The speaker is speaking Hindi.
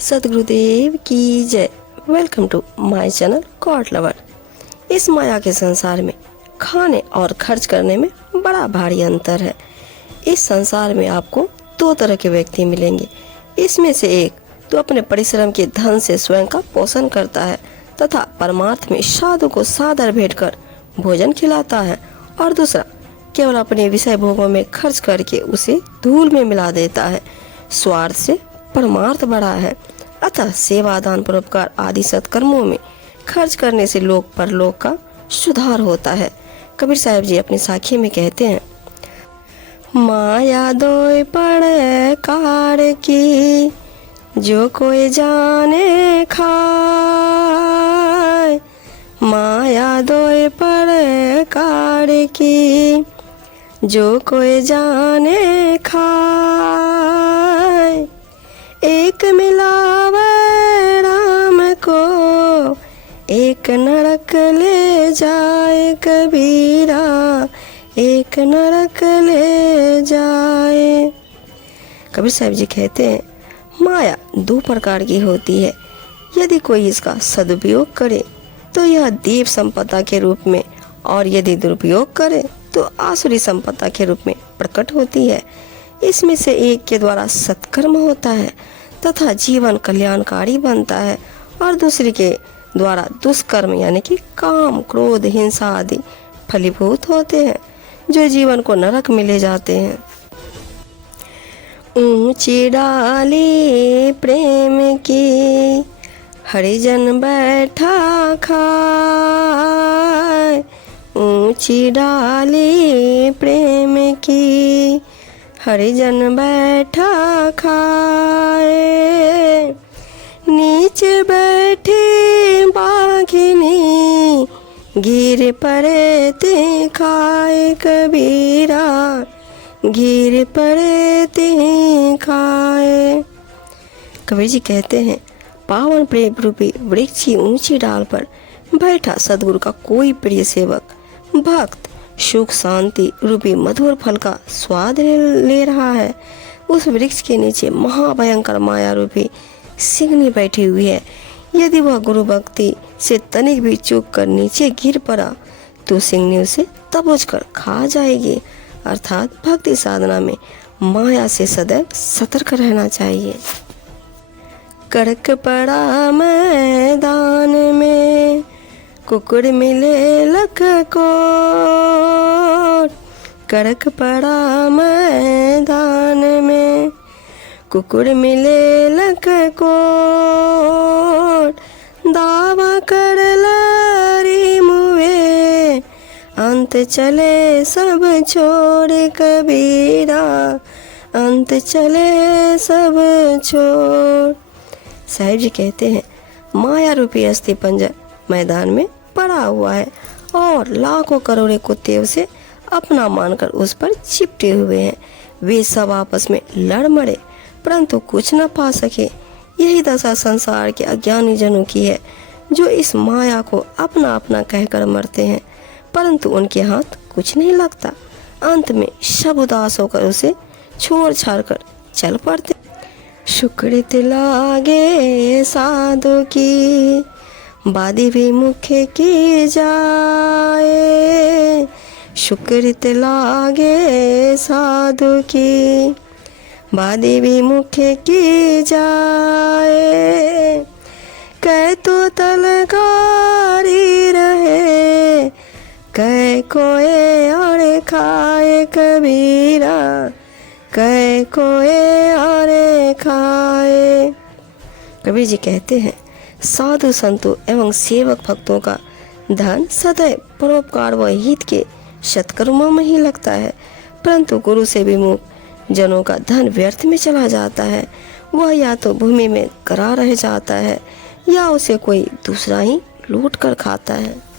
सदगुरुदेव की जय। Welcome to my channel god lover. इस माया के संसार में खाने और खर्च करने में बड़ा भारी अंतर है। इस संसार में आपको दो तरह के व्यक्ति मिलेंगे। इसमें से एक तो अपने परिश्रम के धन से स्वयं का पोषण करता है तथा परमार्थ में साधु को सादर भेंट कर भोजन खिलाता है, और दूसरा केवल अपने विषय भोगों में खर्च करके उसे धूल में मिला देता है। स्वार्थ से परमार्थ बड़ा है, अतः सेवा, दान, परोपकार आदि सत्कर्मों में खर्च करने से लोक परलोक का सुधार होता है। कबीर साहब जी अपनी साखी में कहते हैं, माया दोय पड़े कार की, जो कोई जाने खाए। माया दोय पड़े कार की, जो कोई जाने खाए। एक मिलावे राम को, एक नरक ले जाए कबीरा, एक नरक ले जाए। कबीर साहब जी कहते हैं, माया दो प्रकार की होती है। यदि कोई इसका सदुपयोग करे तो यह देव संपदा के रूप में, और यदि दुरुपयोग करे तो आसुरी संपदा के रूप में प्रकट होती है। इसमें से एक के द्वारा सत्कर्म होता है तथा जीवन कल्याणकारी बनता है, और दूसरे के द्वारा दुष्कर्म यानी कि काम, क्रोध, हिंसा आदि फलीभूत होते हैं, जो जीवन को नरक में ले जाते हैं। ऊंची डाली प्रेम की, हरिजन बैठा खाए। ऊंची डाली प्रेम की, हरिजन बैठा खाए। नीचे बैठी बाघिनी, गिर पड़े ते खाए कबीरा, गिर पड़े ते खाए। कबीर जी कहते हैं, पावन प्रेम रूपी वृक्ष की ऊंची डाल पर बैठा सदगुरु का कोई प्रिय सेवक भक्त सुख शांति रूपी मधुर फल का स्वाद ले रहा है। उस वृक्ष के नीचे महाभयंकर माया रूपी सिंहनी बैठी हुई है। यदि वह गुरु भक्ति से तनिक भी चूक कर नीचे गिर पड़ा तो सिंहनी उसे दबोच कर खा जाएगी। अर्थात भक्ति साधना में माया से सदैव सतर्क रहना चाहिए। कड़क पड़ा मैदान में, कुकुर मिले लख कोट। कड़क पड़ा मैदान में, कुकुर मिले लख कोट। दावा कर लारी मुए, अंत चले सब छोड़ कबीरा, अंत चले सब छोड़। साहिब जी कहते हैं, माया रूपी अस्थि पंजर मैदान में पड़ा हुआ है, और लाखों करोड़ों कुत्ते उसे अपना मानकर उस पर चिपटे हुए हैं। वे सब आपस में लड़ मरे परंतु कुछ न पा सके। यही दशा संसार के अज्ञानी जनों की है, जो इस माया को अपना अपना कहकर मरते हैं, परंतु उनके हाथ कुछ नहीं लगता। अंत में सब उदास होकर उसे छोड़ छाड़ कर चल पड़ते। शुक्रित लागे साधु की, बादी भी मुख्य की जाए। शुक्रित लागे साधु की, बादी भी मुख्य की जाए। कह तो तलकारी रहे, कह कोए और खाए कबीरा, कह कोए और खाए। कबीर जी कहते हैं, साधु संतों एवं सेवक भक्तों का धन सदैव परोपकार व हित के सत्कर्मों में ही लगता है, परंतु गुरु से विमुख जनों का धन व्यर्थ में चला जाता है। वह या तो भूमि में करा रह जाता है, या उसे कोई दूसरा ही लूट कर खाता है।